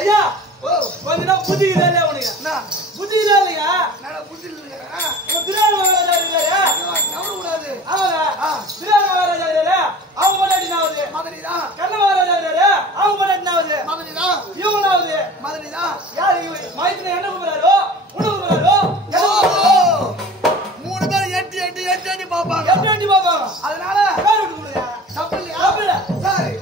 ஐயா கொஞ்ச நாள் புத்தி இல்ல உனக்கு புத்தி இல்லையா புத்தி இல்லையா திருவாரூர் நவர கூடாது திருவாரூர் அவங்க கொண்டாடினாவது மதுரைதான் கண்ணவாராஜா அவங்க கொண்டாடினாவது மதுரைதான் இவங்களாவது மதுரைதான் யாரு மைத்திரி என்ன கூப்பிடுறாரோ உணவு கூப்பிடுறாரோ 3 பேர் எட்டி பாப்பாங்க எட்டி பாப்பாங்க அதனால பேர் விட்டு கொடுங்க தப்பு இல்லையா தப்பு இல்ல சரி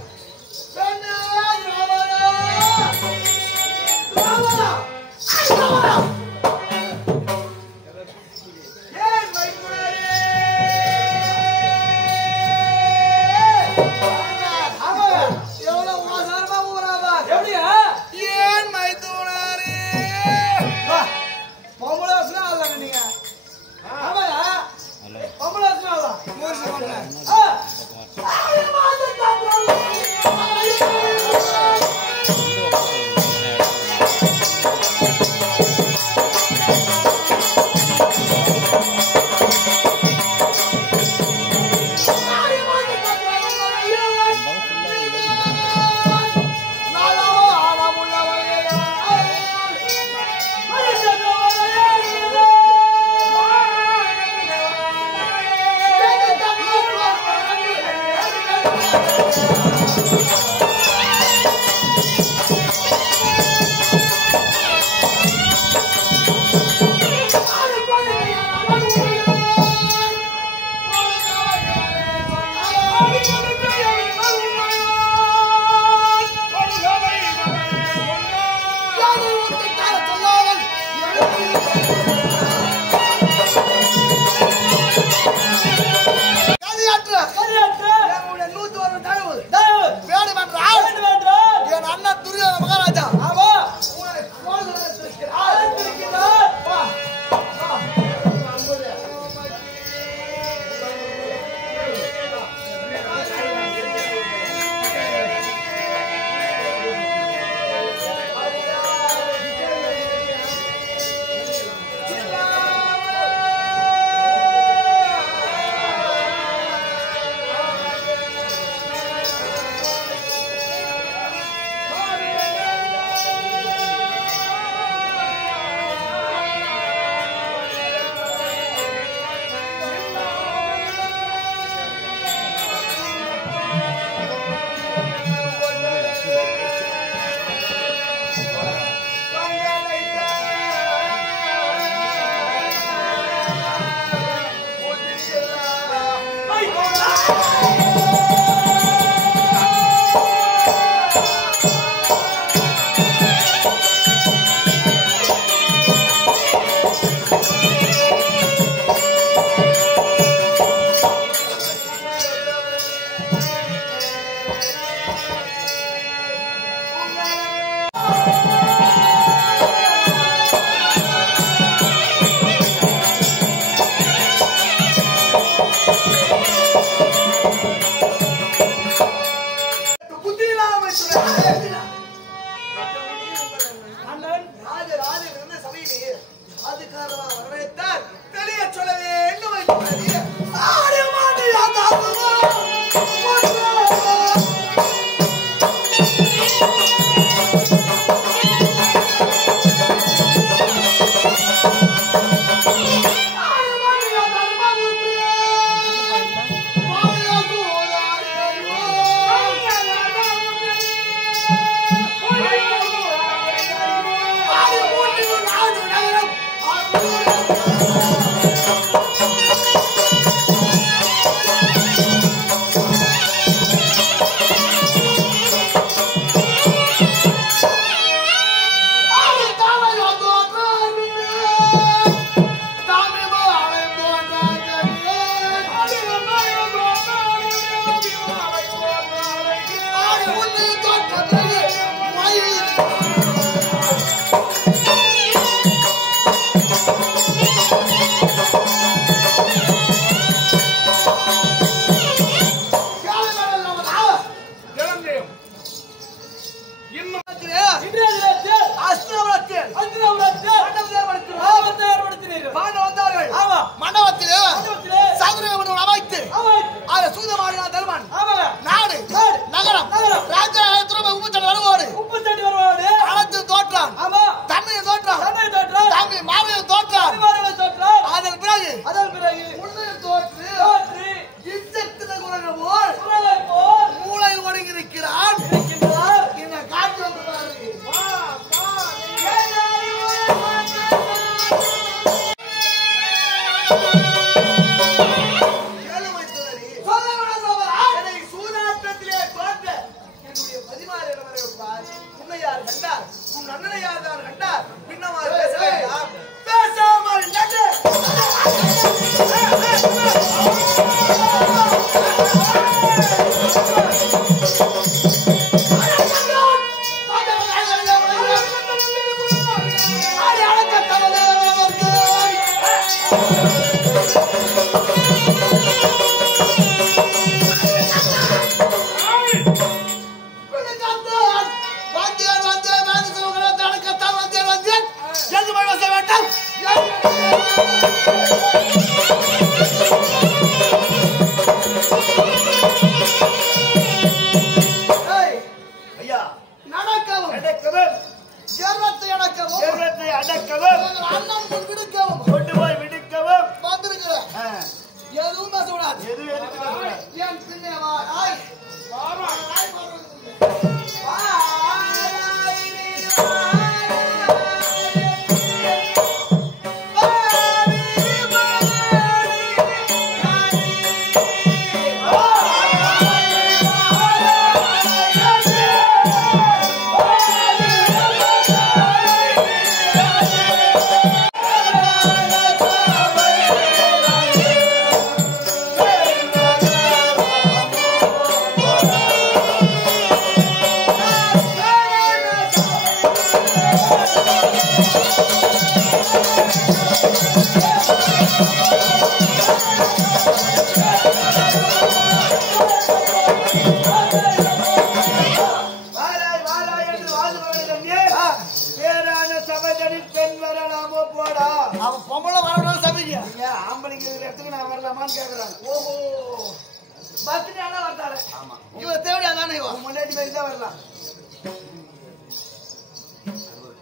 முன்னாடி மாதிரி தான் வரலாம்.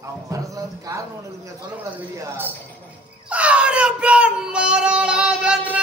அவன் வரதுக்கு காரணம் ஒண்ணு இருக்குங்க, சொல்லக்கூடாது வெளியா. ஆடு பெண் மாறலாம் என்று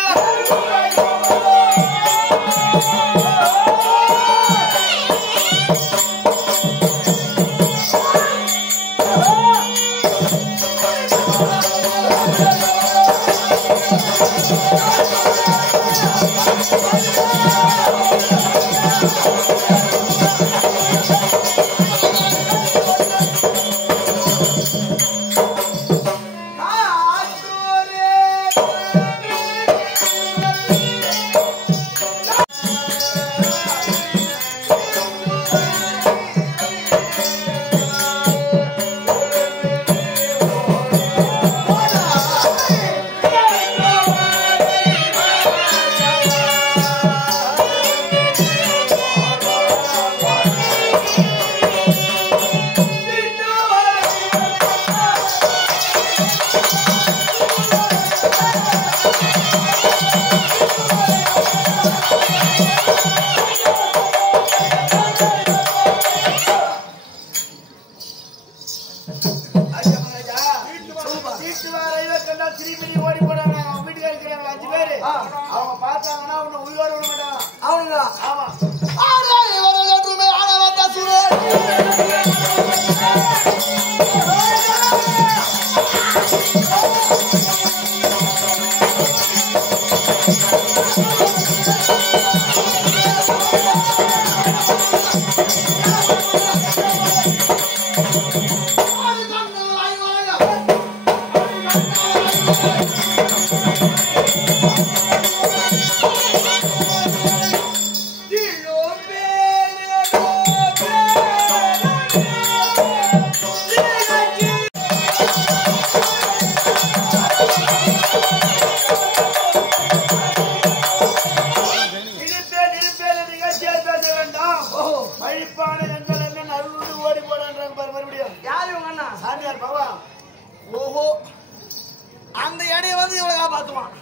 அந்த இடைய வந்து இவ்வளவு காப்பாத்துவான்.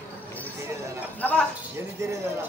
எனக்கு தெரியாது.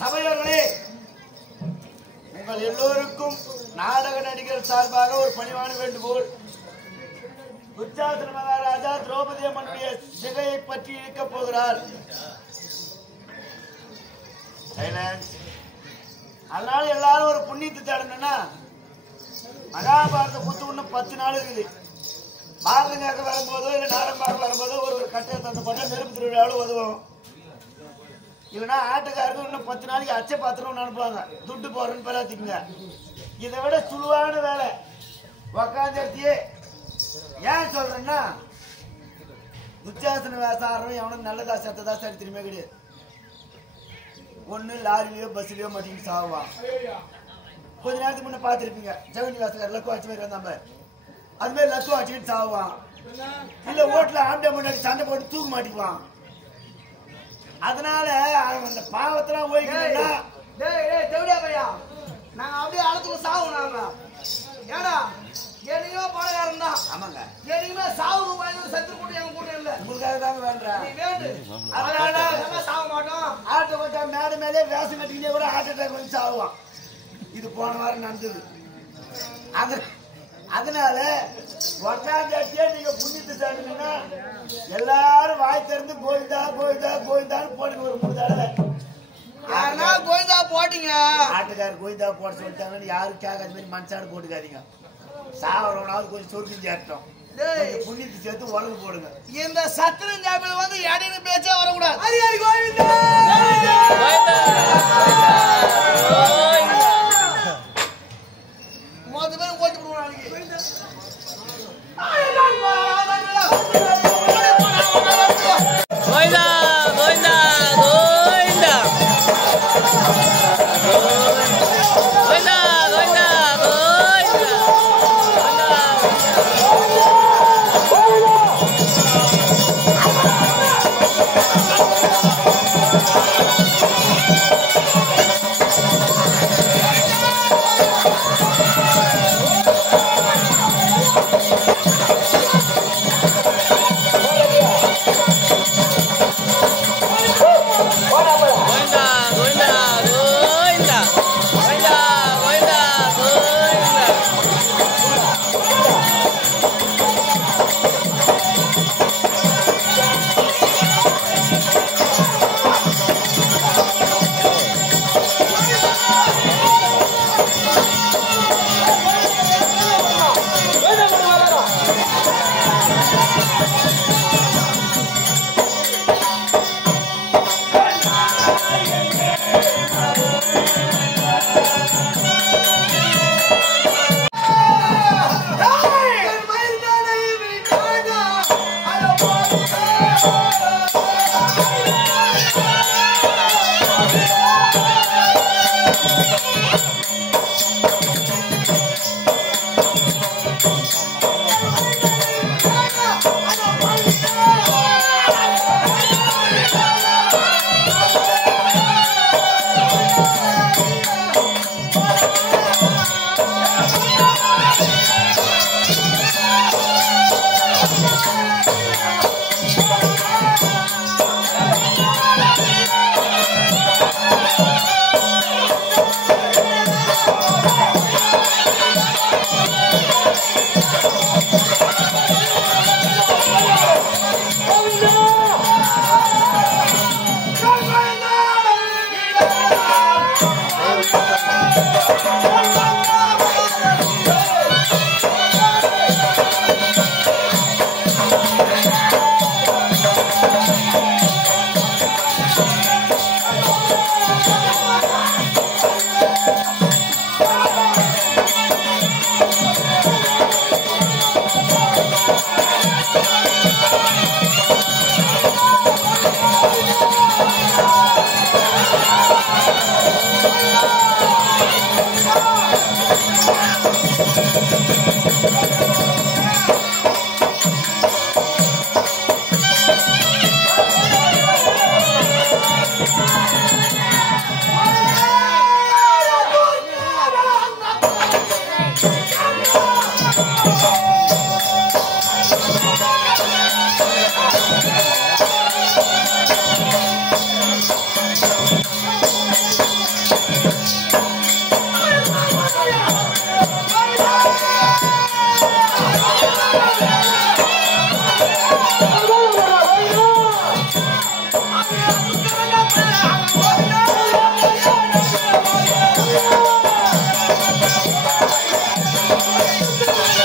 சபையோர்களே, உங்கள் எல்லோருக்கும் நாடக நடிகர் சார்பாக ஒரு பணிவான வேண்டுகோள். துச்சாசன மகாராஜா திரௌபதி அம்மனுடைய சிகையை பற்றி இழுக்க போகிறார். அதனால எல்லாரும் ஒரு புண்ணியத்தை தேடணும்னா மகாபாரத புத்து இன்னும் 10 நாள் இருக்குது. பாரதம் கேட்க வரும்போதோ இல்லை நாடம் பார்க்க வரும்போதோ ஒரு கட்டையை தந்து போட்டா நெருப்பு திருவிழாவில் உதவும். இல்லைன்னா ஆட்டுக்காரங்க இன்னும் 10 நாளைக்கு அச்சை பாத்திரம் அனுப்புவாங்க, துட்டு போறேன்னு பெறாத்திக்குங்க. இதை விட சுழுவான வேலை உக்காந்துட்டியே. ஏன் சொல்றேன்னா, துச்சாசன வேஷம் ஆடுறவன் எவனும் நல்லதா செத்ததா சரித்திரமே கிடையாது. ஒண்ணு லாரிலயோ பஸ்லயோ மாட்டிட்டு சாவான். கொஞ்ச நேரத்துக்கு முன்ன பாத்திருப்பீங்க, ஜெவனி வாசகர் லக்கு வாட்சி மாதிரி வந்தாம அது மாதிரி லக்கு வாட்சிக்கிட்டு சாவான். இல்ல ஓட்டுல ஆம்பளை முன்னாடி சண்டை போட்டு தூக்க மாட்டிக்குவான். அதனால அந்த பாவத்தெல்லாம் ஓய்க்கணும்னா நாங்க அப்படியே அழுத்துக்கு சாவுனாங்க. ஏடா என்னையோ பணக்காரன் தான். ஆமாங்க, என்னையுமே சாவுக்கு பயந்து சத்து கூட எங்க கூட இல்ல. உங்களுக்காக தாங்க வேண்டாம், நீ வேண்டு. அதனால சாக மாட்டோம். ஆட்டோ கொட்டா மேடை மேலே வேஷம் கட்டிக்கிட்டே கூட ஹார்ட் அட்டாக் வந்து சாவுவான். இது போன வாரம் நடந்தது. அதனால உக்காந்தாச்சே நீங்க புண்ணியத்தை சாப்பிட்டீங்கன்னா எல்லாரும் வாய் திறந்து கோவிந்தா கோவிந்தா கோவிந்தான்னு போடுங்க ஒரு 3 தடவை. யாருன்னா கோவிந்தா போட்டீங்க ஆட்டுக்காரர் கோவிந்தா போட சொல்லிட்டாங்கன்னு யாரும் கேட்காத மாதிரி மனசாடு போட்டுக்காதீங்க. சாவரவனாவது கொஞ்சம் சொர்க்கம் சேர்த்தோம். புண்ணியத்தை சேர்த்து உடம்பு போடுங்க. இந்த சத்திரம் ஜாபில் வந்து இடையில பேச்சே வரக்கூடாது. ஹரி ஹரி கோவிந்தா மொத்த பேரும் ஓட்டு போடுவாங்க. கோவிந்தா கோவிந்தா கோவிந்தா கோவிந்தா கோவிந்தா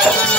Hey!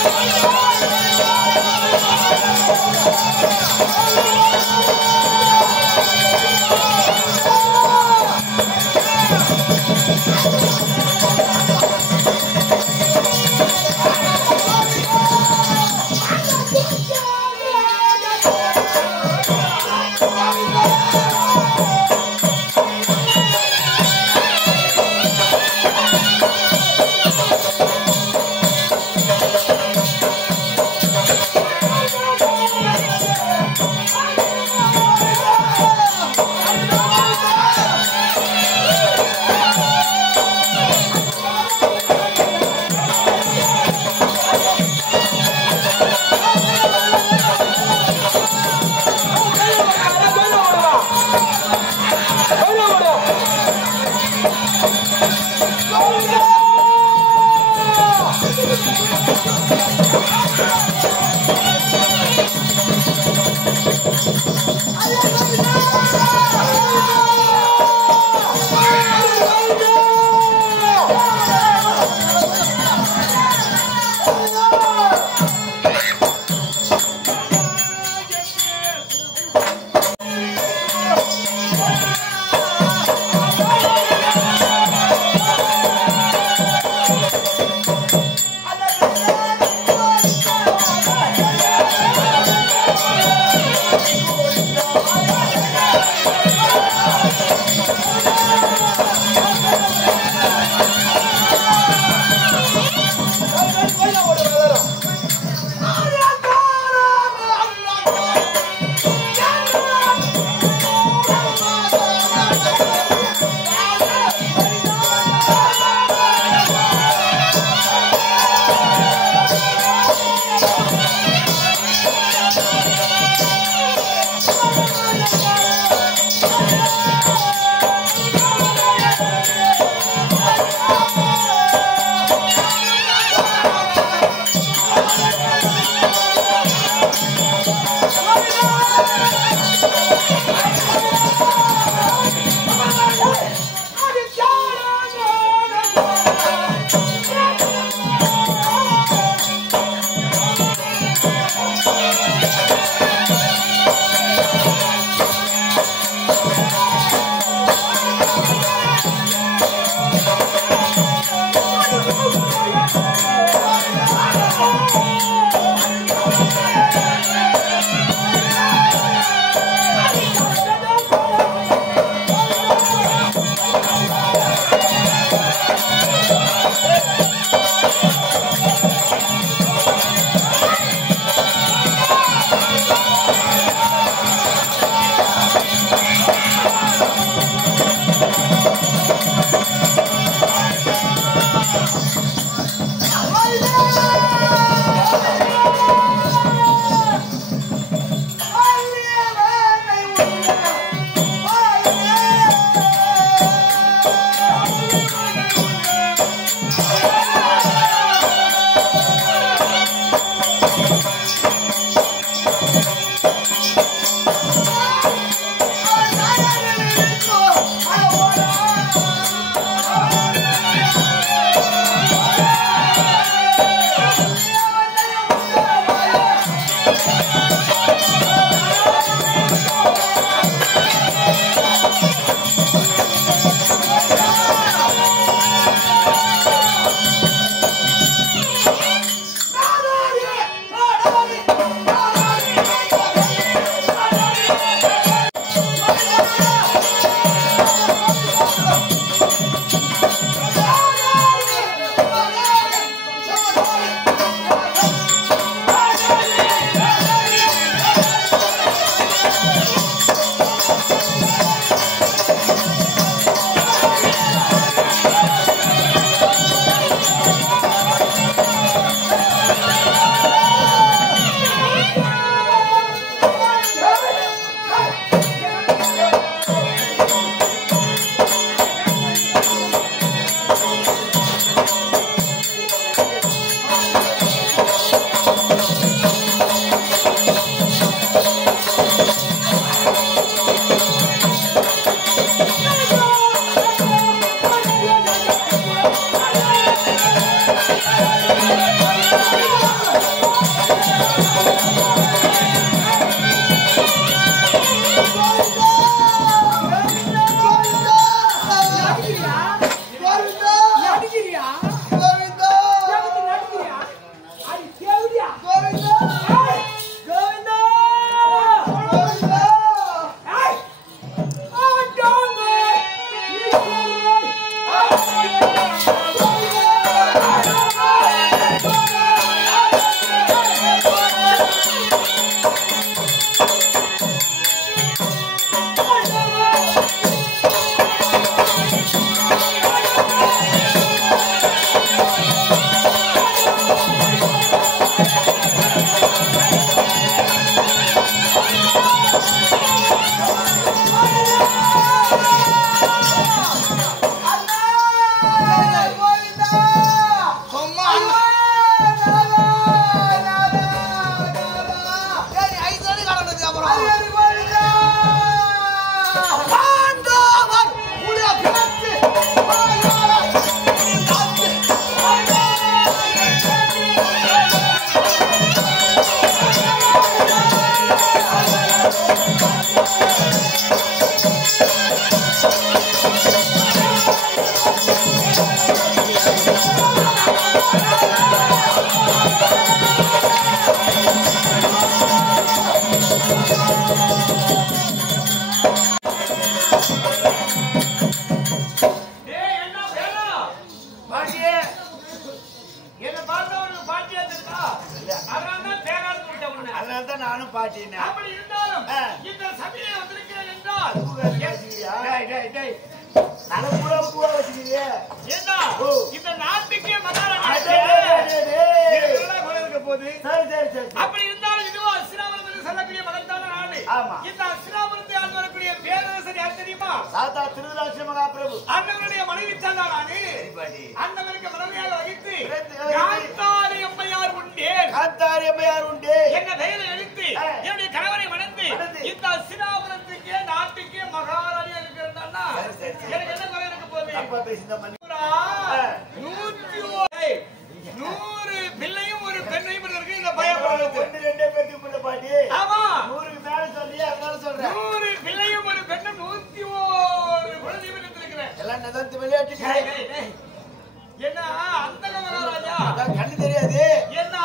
என்ன அந்த மகாராஜா கண்ணு தெரியாது என்ன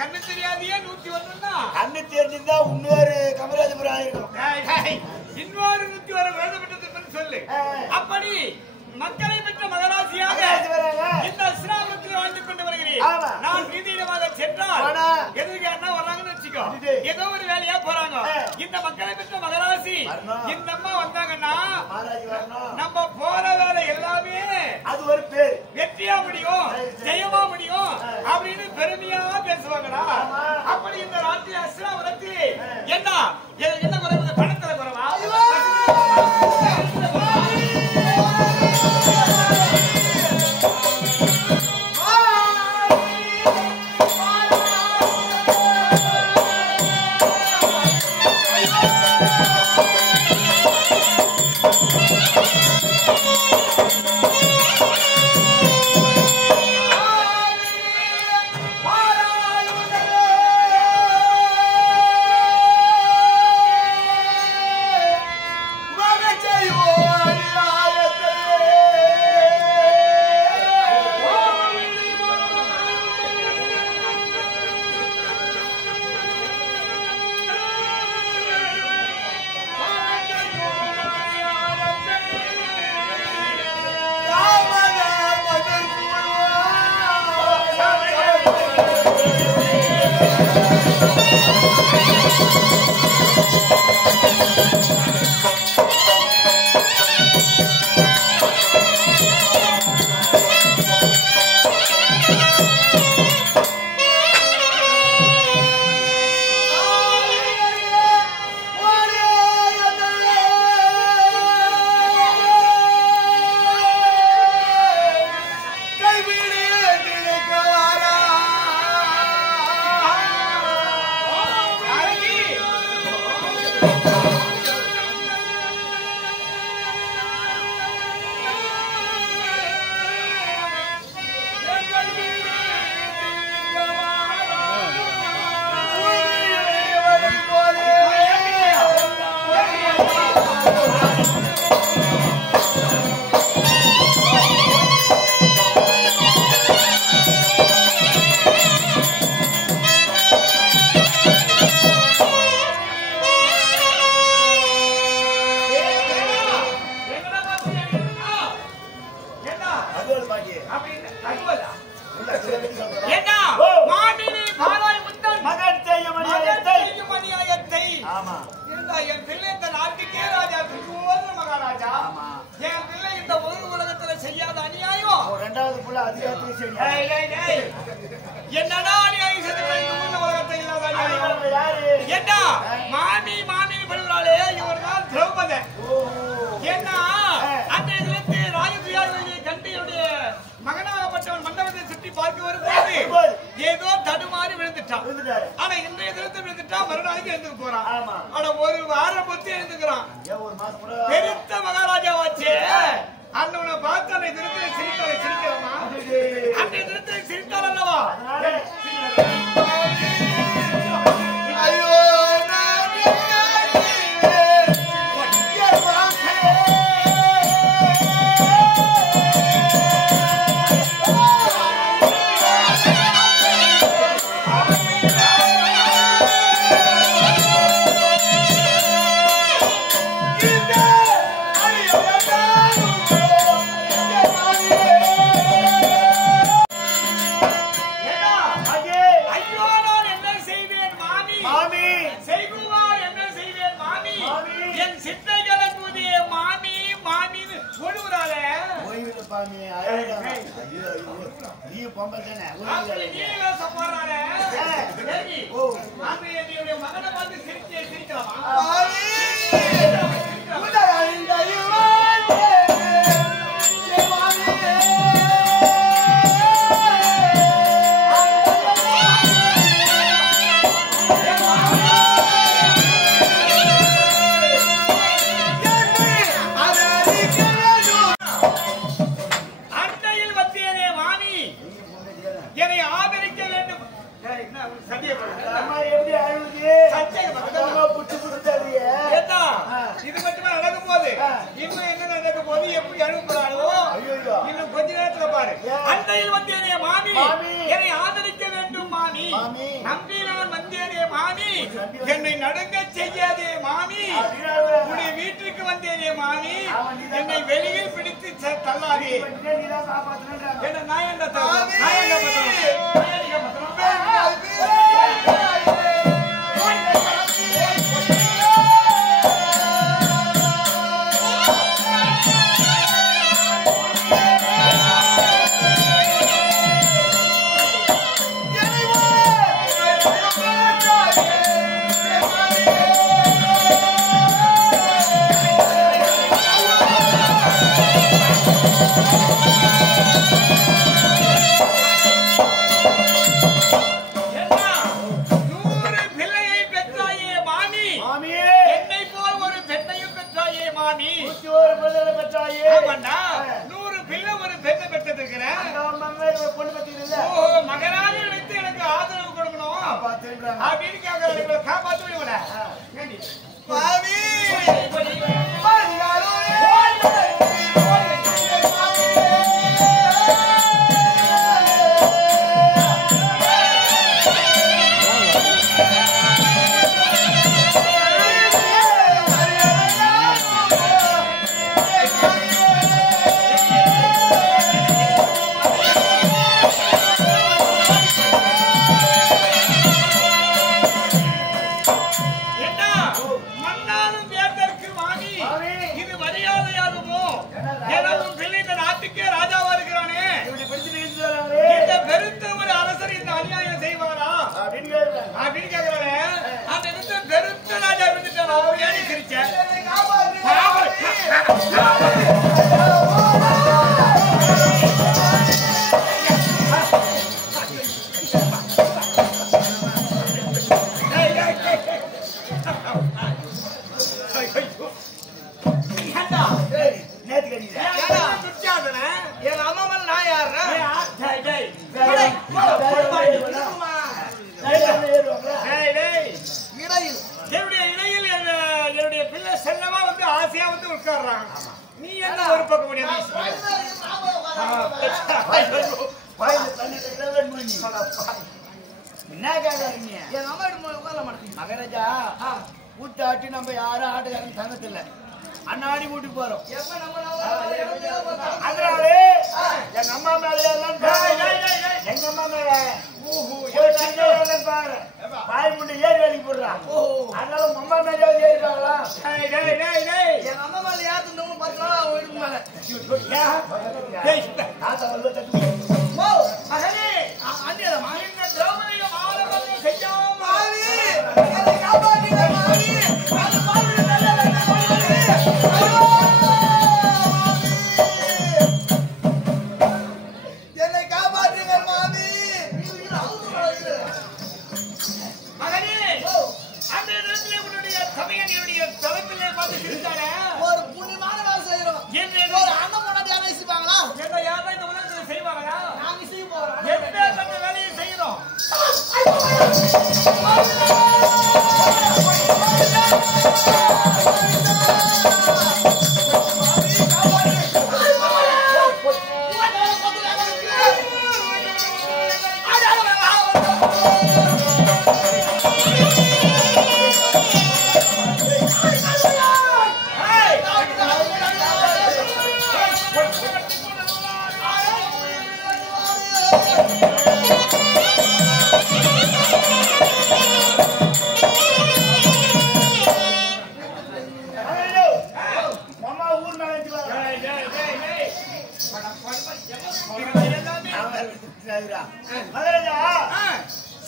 கண்ணு தெரியாது மரியாதையே 101 கண்ணு தெரிஞ்சிருந்தா இன்னொரு கமராஜபுரம் ஆயிருக்கும். இன்னொரு 101 குழந்தை பெற்றது சொல்லு. அப்படி மக்களை பெற்ற மகராசியாக இந்த அஸ்ராபுரத்தில் வாழ்ந்து கொண்டு வருகிறேன். நான் வீதியிடமாக சென்றால் எதிர்காரனா வர்றாங்கன்னு வச்சுக்கோ, ஏதோ ஒரு வேலையா போறாங்க. இந்த மக்களை பெற்ற மகராசி இந்த அம்மா வந்தாங்கன்னா நம்ம போற வேலை எல்லாமே அது ஒரு பேர் வெற்றியா முடியும், ஜெயமா முடியும் அப்படின்னு பெருமையா பேசுவாங்களா. அப்படி இந்த நாட்டில் அஸ்ராபுரத்தில் என்ன என்ன குறைவு? பணத்துல குறைவா? என் பிள்ளை இந்த நாட்டுக்கே ராஜா, மகாராஜா. என் பிள்ளை இந்த உலகத்துல செய்யாத அநியாயம் ரெண்டாவது புள்ள அதிகாரத்தில் என்னடா அநியாயம் செய்து உலகத்தை இல்லாத அநியாயம் என்ன? மாமி மாமி படுகிறாளே, இவர் தான் திரௌபதி. என்ன அந்த இடத்து ராஜதியாரியை கண்டு என்னுடைய மகனாகப்பட்டவன் மண்டபத்தை சுற்றி பார்க்க வரும்போது ஏதோ தடுமாறி விழுந்துட்டான். ஆனா இன்றைய தினத்தை விழுந்துட்டா மறுநாளைக்கு எழுந்துக்கு போறான். ஆனா ஒரு வாரம் பொத்தி எழுந்துக்கிறான். பெருத்த மகாராஜாவாச்சு. அண்ணனை பார்த்து அந்த தினத்தை சிரிக்கலாமா? அந்த தினத்தை சிரித்தால் அல்லவா? ஐயோ மகனை பார்த்து சிரிக்கலாம். இது மட்டுமே நடக்கும் போது இன்னும் என்ன நடக்க போது, எப்படி அனுப்புறாளோ இன்னும் கொஞ்ச நேரத்துல பாரு. அண்டையில் வந்து என்னைய மாமி என்னை ஆதரிக்க வேண்டும் மாமி, நம்பி நான் என்னை நடுங்க செய்யாதே மாமி, உன்னுடைய வீட்டுக்கு வந்தேனே மாமி, என்னை வெளியில் பிடித்து தள்ளாதே. என்ன நான் என்ன மகனாக வைத்து எனக்கு ஆதரவு கொடுக்கணும் அப்படின்னு கேட்க காப்பாற்ற என்னுடைய பிள்ளை செல்லமா வந்து ஆசையா வந்து உட்கார்றான். நீ என்ன ஒரு பக்கம் மகாராஜா கூட்டாட்டி நம்ம யாரும் ஆட்டுக்காரன் தங்கத்தில்ல அண்ணாடி வீட்டுக்கு போறோம். அதனாலே எங்க அம்மா மேல எங்க அம்மா மேல பாரு பாய் முண்டு ஏறி வேலைக்கு போடுறான். அதனால அம்மா மேல ஏறிட்டாங்களா? எங்க அம்மா மேல யாரு 10 நாள் அவங்க வீட்டுக்கு மேல என்னை காப்பாற்றுங்க மாமி. ஒரு புண்ணியமான வேலை செய்யறோம். ஒரு அண்ணன் போனாடி யாரும் செய்வாங்களா? செய்வாங்களா? நாங்க செய்ய போறோம். எந்த வேலையை செய்யறோம்?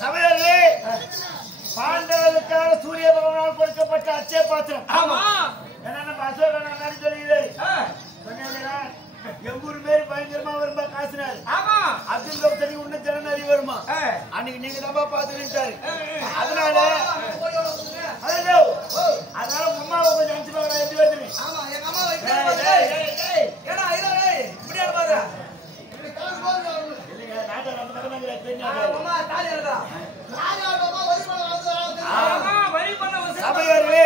சமையலே பாண்டவர்களுக்கான சூரிய பகவானால் கொடுக்கப்பட்ட அச்சய பாத்திரம். என்னென்ன அசோகன் சொல்லுகிறேன். எங்கூர் மாரி பயங்கரமா வருமா காசுனாரு. அப்துல் கப்தரி உன்ன திறன் அறி வருமா அன்னைக்கு நீங்க நம்ம பாத்துக்கிட்டாரு. அதனால அம்மாவை கொஞ்சம் அனுப்பிச்சு பாக்குறேன். எப்படி வருது?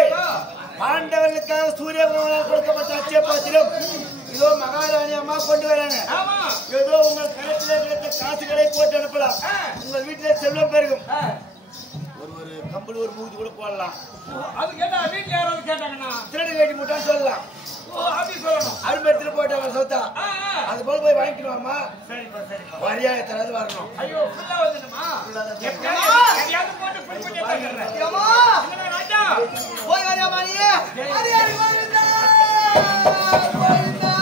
பாண்டவர்களுக்காக சூரிய பகவானால் கொடுக்கப்பட்ட அச்சய பாத்திரம் இதோ மகாராணி அம்மா கொண்டு வராங்க. ஏதோ உங்கள் கணக்கில் கிடைத்த காசுகளை போட்டு அனுப்பலாம். உங்கள் வீட்டில் செல்வம் பெருகும். ஒரு கம்பளி ஒரு மூஞ்சி கூட போடலாம். அது கேட்டா வீட்டுல யாராவது கேட்டாங்கன்னா திருடு கட்டி முட்டான்னு சொல்லலாம். அப்படி சொல்லணும். அரும்பெடுத்துட்டு போயிட்டு சொத்தா அது போல போய் வாங்கிக்கணுமா? சரிப்பா சரிப்பா. வரியா எத்தனாவது வரணும்? ஐயோ ஃபுல்லா வந்துடுமா? எதையாவது போட்டு ஃபுல் பண்ணி தந்துடுறேன். ஏம்மா, என்னடா ராஜா போய் வரியாமா நீ? அடி அடி கோவிந்தா, கோவிந்தா.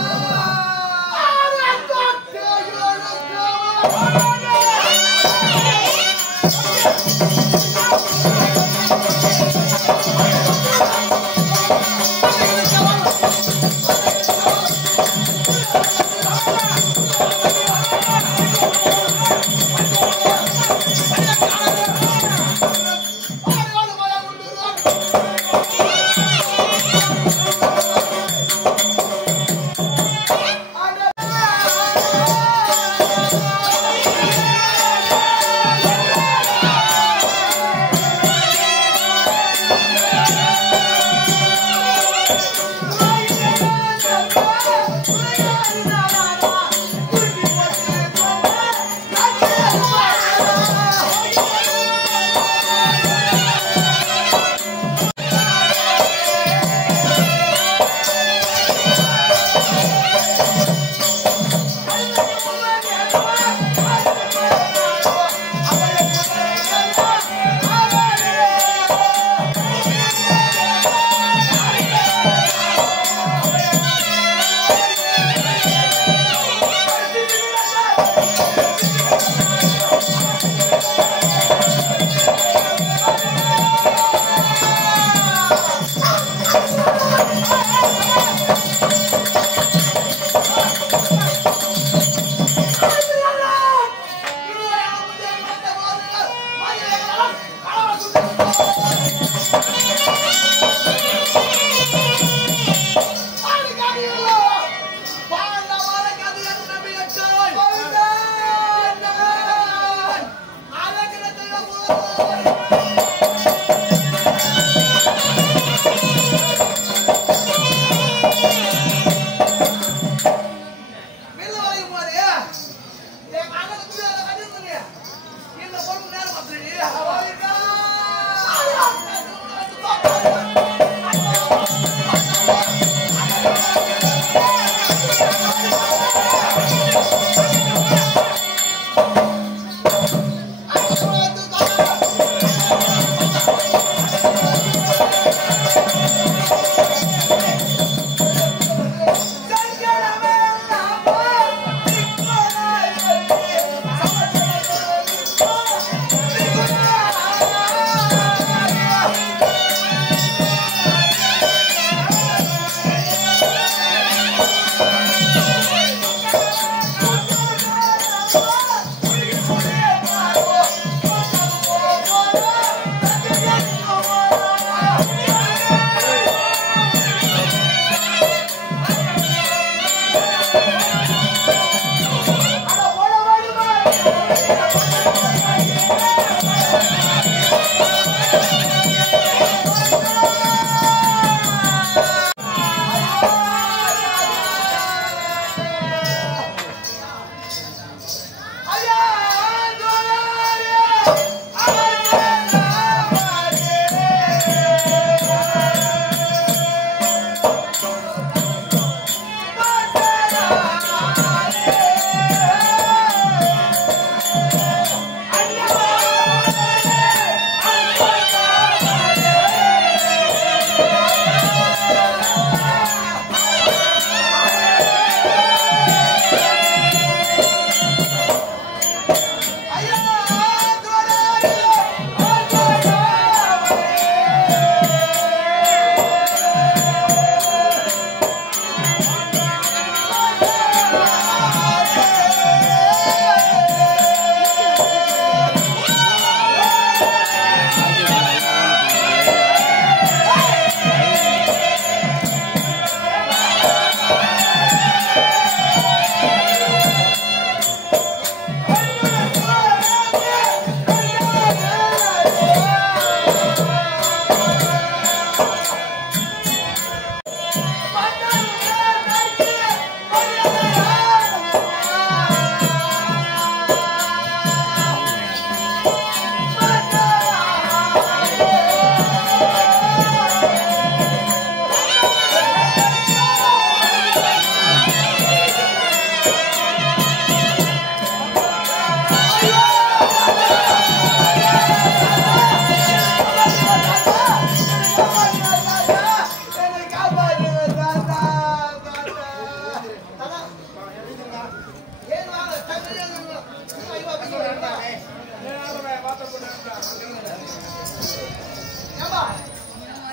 ஏப்பா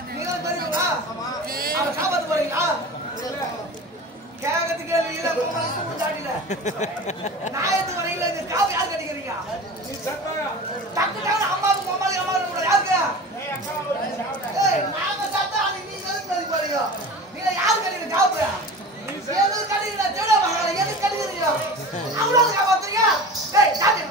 நீங்க தெரியுங்களா அவ காப்பாத்த போறீங்களா கேகத்து கேள்வி இல்ல மனசு முண்டாடில நாயத்து வரையில இந்த காவு யார் கடிக்கிறீங்க டக்குட்டான அம்மாவுக்கு அம்மாவுக்கு கூட யாருக்கு ஏய் நாம சத்தா நீ எதுக்கு கடி போறீங்க நீங்க யார் கடிக்கிறீங்க காவு எது கடிக்கிறீங்க தேட மகள எது கடிக்கிறீங்க அவ்வளவு காப்பாத்துறீங்க டேய் சாமி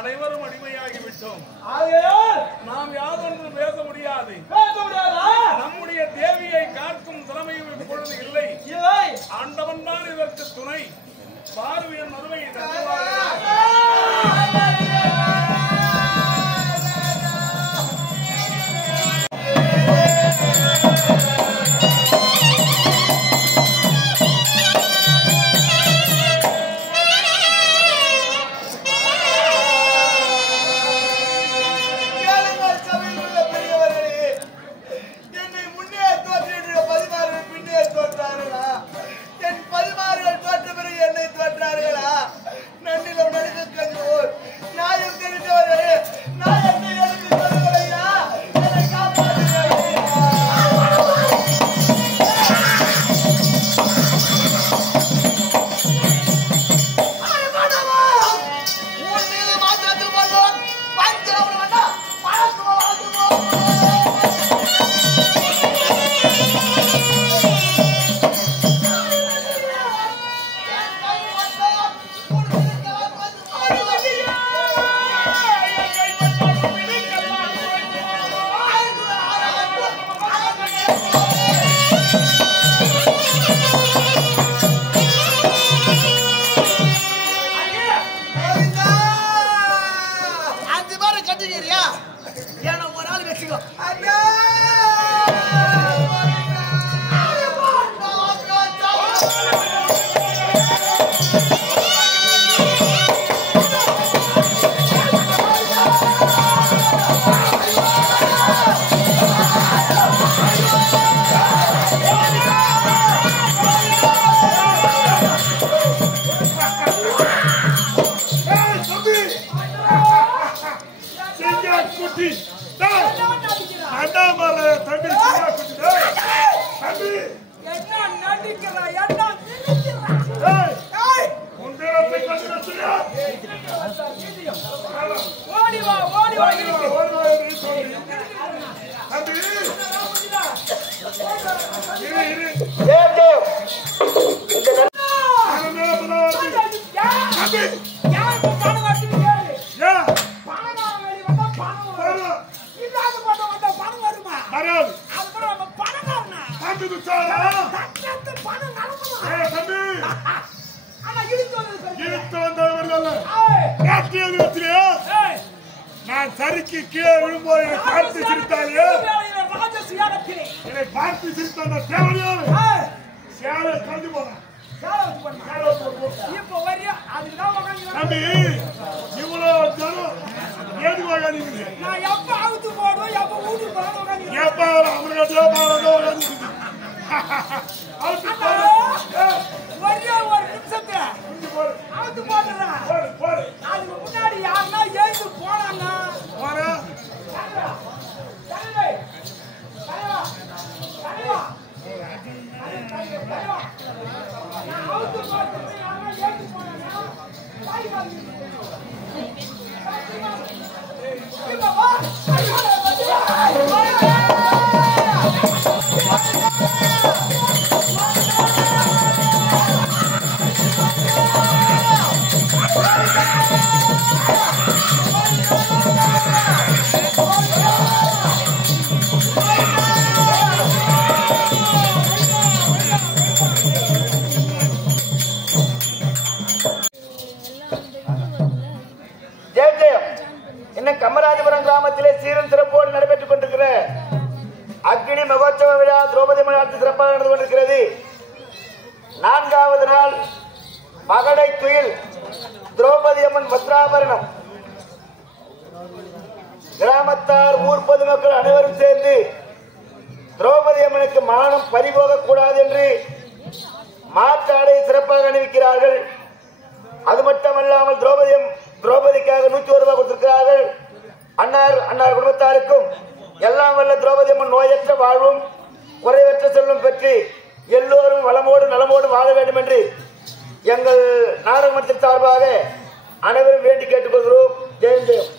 அனைவரும் அடிமையாகிவிட்டோம். ஆகையால் நாம் யாதொன்றும் பேச முடியாது. பேச முடியாதா? நம்முடைய தேவியை காக்கும் திறமையும் இப்பொழுது இல்லை. இல்லை. ஆண்டவன் தான் இதற்கு துணை. பார்வையின் மதுவை நான் சரிக்கு கீழே விழும்போது என்னை பார்த்து சிரித்தாலே என்னை பார்த்து சிரித்த தேவனையோடு சேலை கலந்து போனேன். தம்பி இவ்வளவு ஜனம் ஏது உட்காந்து எப்ப அமர்கட்டியா ஒரு நிமிஷத்துல அவுத்து போடுறேன். அதுக்கு முன்னாடி யாருன்னா எழுந்து போனாங்க. கம்மராஜபுரம் கிராமத்திலே சீரும் சிறப்போடு நடைபெற்றுக் கொண்டிருக்கிற அக்னி மகோத்சவ விழா திரௌபதி மகாராஜ் சிறப்பாக நடந்து கொண்டிருக்கிறது. 4வது நாள் பகடை துயில் திரௌபதி அம்மன் வஸ்திராபரணம். கிராமத்தார் ஊர் பொதுமக்கள் அனைவரும் சேர்ந்து திரௌபதி அம்மனுக்கு மானம் பறிபோக கூடாது என்று மாற்று ஆடையை சிறப்பாக அணிவிக்கிறார்கள். அது மட்டுமல்லாமல் திரௌபதிக்காக 101 ரூபாய் கொடுத்திருக்கிறார்கள். அன்னார் குடும்பத்தாருக்கும் எல்லாம் வல்ல திரௌபதி அம்மன் நோயற்ற வாழ்வும் குறைவற்ற செல்வம் பெற்று எல்லோரும் வளமோடு நலமோடு வாழ வேண்டும் என்று எங்கள் நாடக மன்றத்தின் சார்பாக அனைவரும் வேண்டி கேட்டுக்கொள்கிறோம். ஜெயம் ஜெயம்.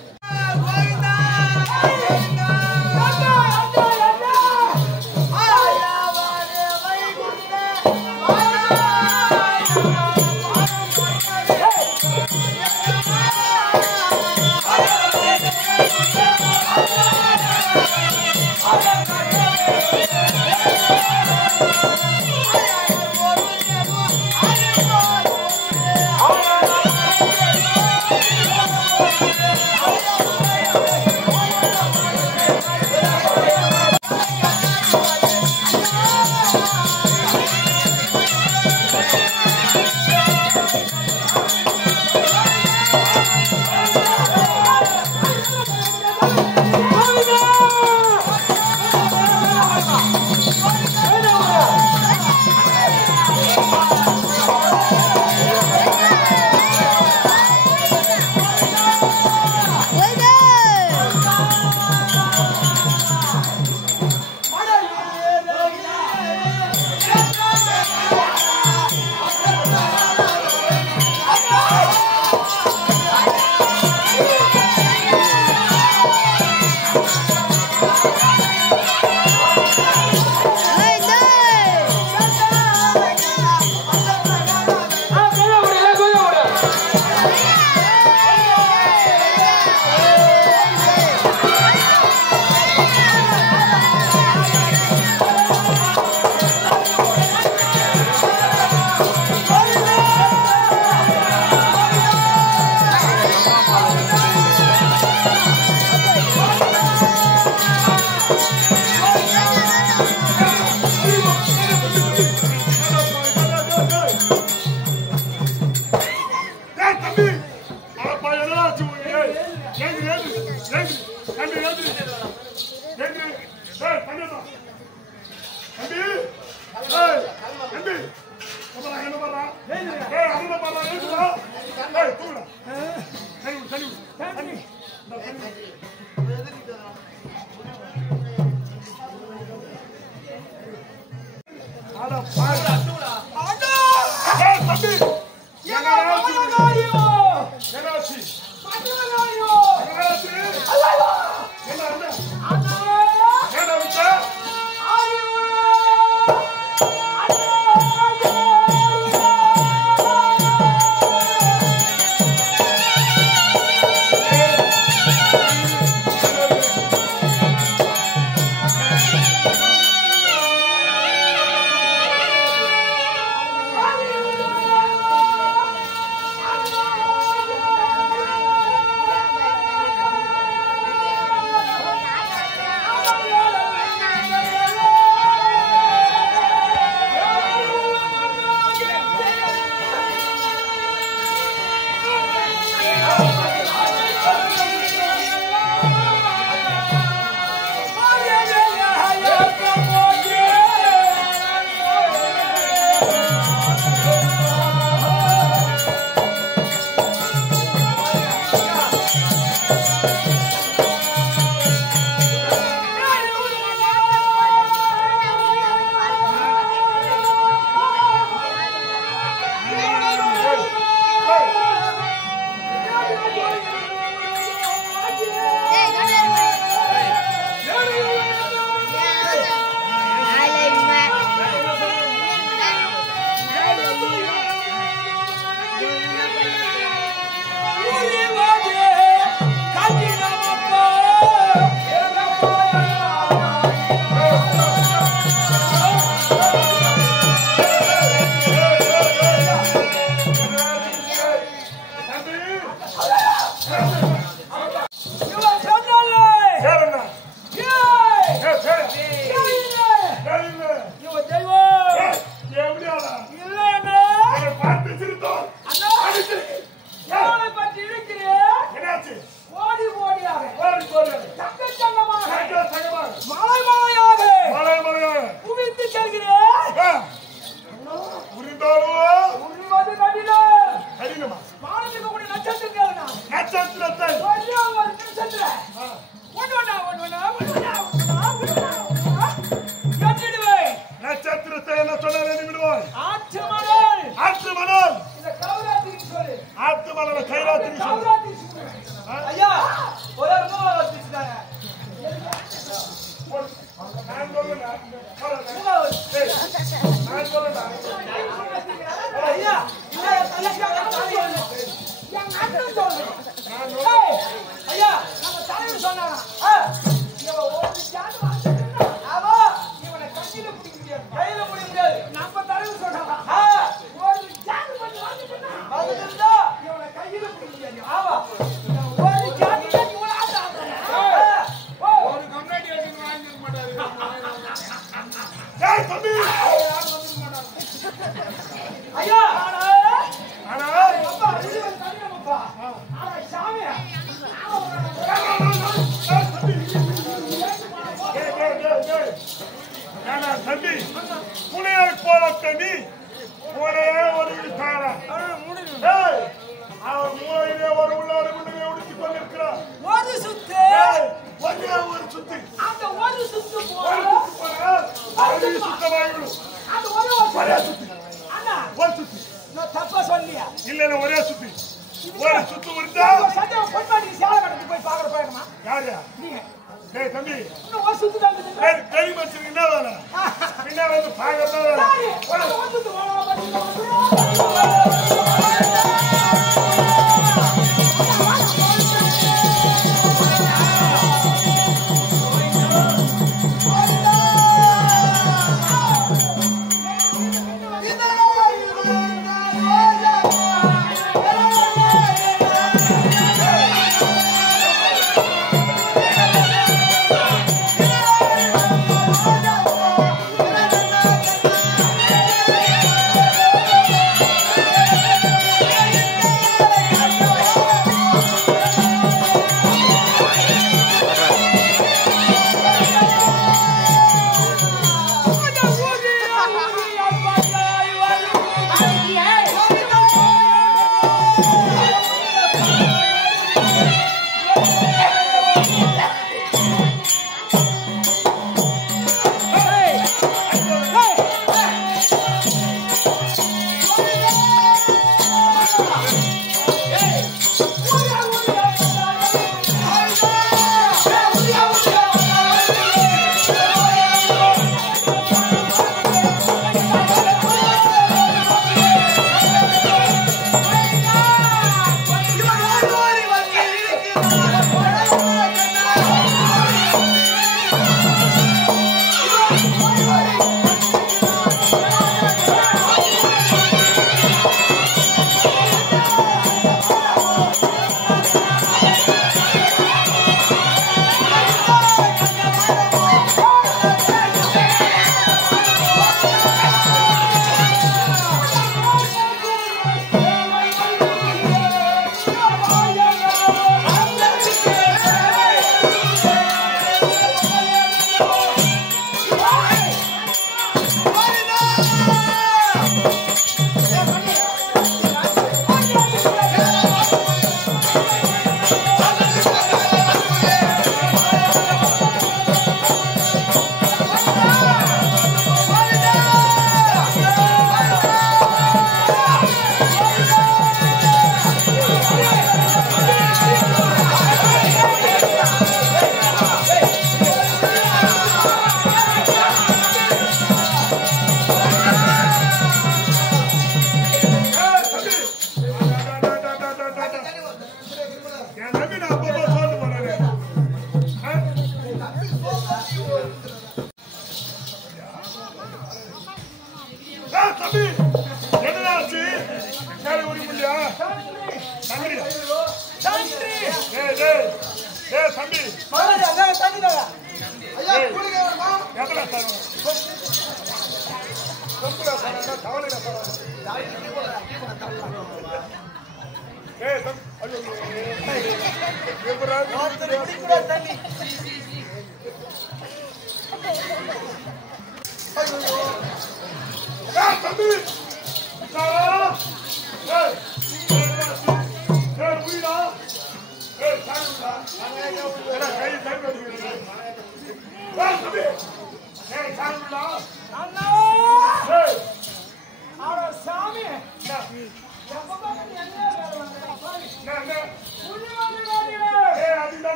Yeah.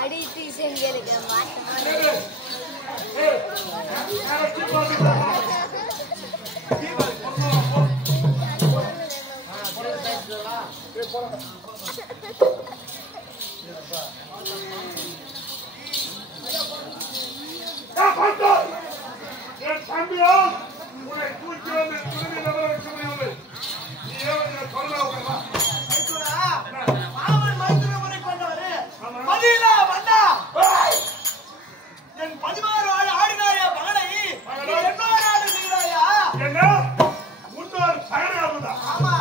அடி தீசன் கேளுங்க மாட்ட என் 16 ஆடினாயா மகனை நீ என்னோட ஆடு செய்கிறாயா? என்ன முன்னோர் பகடாகுதா? ஆமா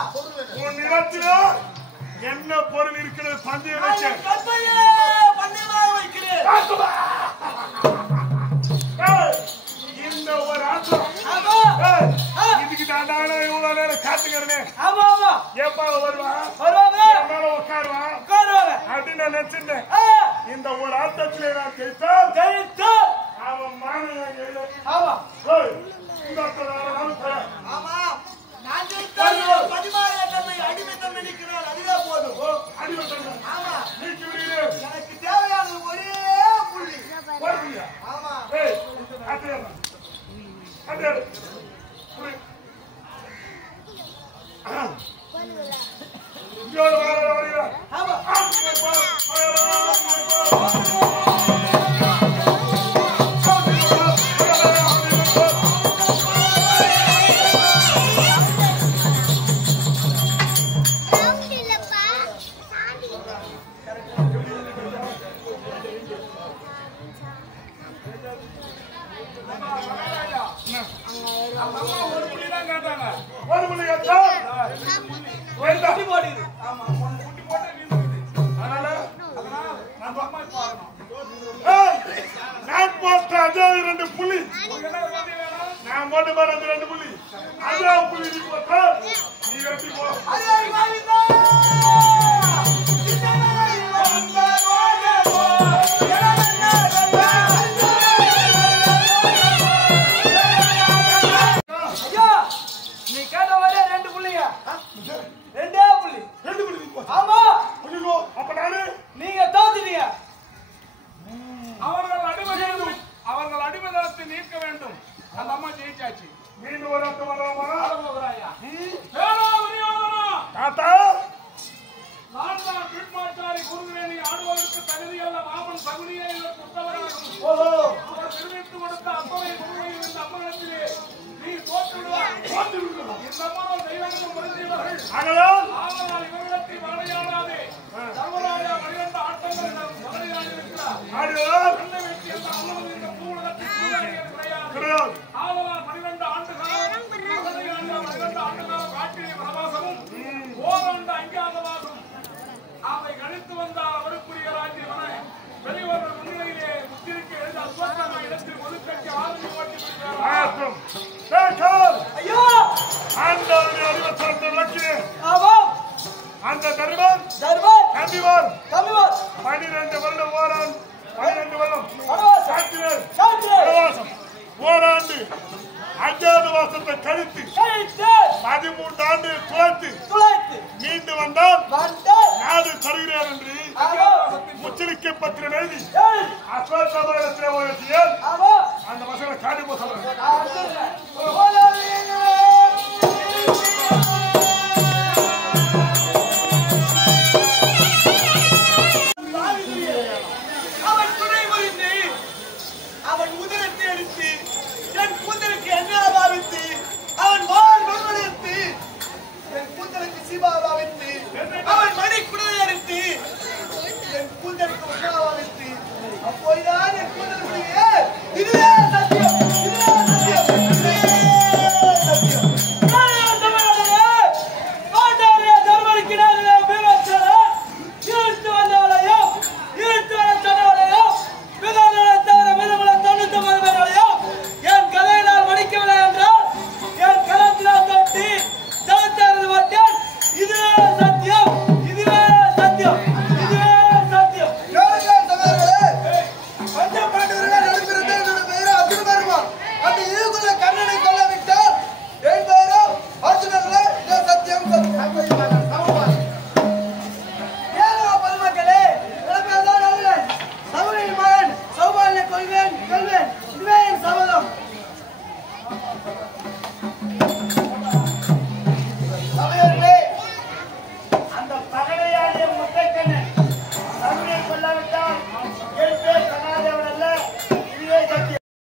உன் நிலத்திலோ என்ன பொருள் இருக்கிறது? பந்தயம் நான் வச்ச என் கற்பையே பந்தயமாக வைக்கிறேன். இந்த ஒரு ஆட்டம் ஆமா இதுக்கு தாண்டான இவ்வளவு நேரம் காத்துக்கிறேன். ஆமா ஆமா எப்பா வருவான் வருவாங்க மேல உட்காருவான் உட்காருவாங்க. அப்படின்னு நான் நினைச்சிருந்தேன். ஆ, இந்த ஒரு ஆட்டத்திலே நான் ஜெயித்தால் ஜெயித்தால் அவன் மாநிலம் எழுத ஆமா இந்த ஆட்டம் ஆமா நான் ஜெயித்தால் 16 தன்னை அடிமைத்தம் நினைக்கிறாள். அதுவே போதும். அடிவட்டம் ஆமா நீக்கி விடுகிறே எனக்கு தேவையானது ஒரே புள்ளி. வருவியா? ஆமா ஏய் அட்டே அட்டே புடி ஜோர் வாரா ஆமா ஒரு புள்ளி தான் கேட்டாங்க. ஒரு புள்ளி கேட்டா வேண்டா குட்டி போடுது. ஆமா குட்டி போட்டா நீந்துது. அதனால நான் அம்மா பாறணும். ஏய் நான் போட்ட அதே 2 புள்ளி. நான் போட்ட பாரு அந்த 2 புள்ளி. அதே புள்ளி நீ போட்டா நீ வெட்டி போ. அரே கோவிந்தா சித்தனாய் வந்த கோடபோ எனமன்னா ஐயா நீ கேட்ட ஒரே 2 புள்ளிங்க. 2 புள்ளி. 2 புள்ளி நீ போ. ஆமா புள்ளிகோ அப்ப நானு நீங்க தோத்துட்டீங்க. அவர்கள் அடிமதத்தை நீக்க வேண்டும். அந்த அம்மா ஜெயிச்சாச்சு. மீண்டும் ஒரு அர்த்தம் வரலாமா? தாத்தா நான் தான் பின்மாற்றாரி குருவினை ஆடுவதற்கு தகுதியல்ல மாமன் தகுதியை கொடுத்தவராகும். ஓஹோ அவர் தெரிவித்து கொடுத்த அப்பவை குருவை இந்த அம்மனத்திலே நீ தோற்று விடுவார். இந்த அம்மனோ தெய்வங்களும் பொருந்தியவர்கள். ஆதலால் இவரிடத்தை மகளையாடாதே. சர்வராஜா 12 ஆட்டங்கள் மகளையாக இருக்கிறார். நல்ல வெற்றி என்ற அம்மனது இந்த பூவுலகத்தில் சூழலியல் கிடையாது. ஆதலால் 12 ஆண்டுகாலம் மகளையாடிய 12 ஆண்டுகாலம் காட்டிலே வனவாசமும் ஓராண்டு அஞ்ஞாதவாசம் அவை கழித்து வந்தால் அவருக்குரிய ராஜ்யவன வெளிவர்கள் முன்னிலையிலே முத்திருக்கு எழுந்த அஸ்வத்தம இடத்தில் ஒதுக்கட்டி ஆளுமை ஓட்டி ஐயா ஆமா அந்த தர்மன் தர்மன் கண்டிவார் கமிவர் 12 வருடம் ஓரான் 12 வருடம் வனவாசம் காட்டினர் சாத்திரே வனவாசம் ஓராண்டு அஞ்சாவது வாசத்தை கழித்து கழித்து 13 ஆண்டு துளைத்து துளைத்து மீண்டு வந்தால் வந்த நாடு தருகிறேன் என்று ஆமா முச்சரிக்கை பத்திரம் எழுதி ஏய் அஸ்வத்தமயத்திலே ஓட்டியல் ஆமா அந்த வசன காடி போ சொல்றேன். அவன் துணை புரிந்து அவன் உதரத்தை எடுத்து என் கூந்தலுக்கு என்ன பாவித்து அவன் வாழ் முன்வெடுத்து என் கூந்தலுக்கு சீபா பாவித்து அவன் மணி குடலை எடுத்து என் கூந்தலுக்கு உணவா பாவித்து அப்போதுதான் என் கூந்தலுடைய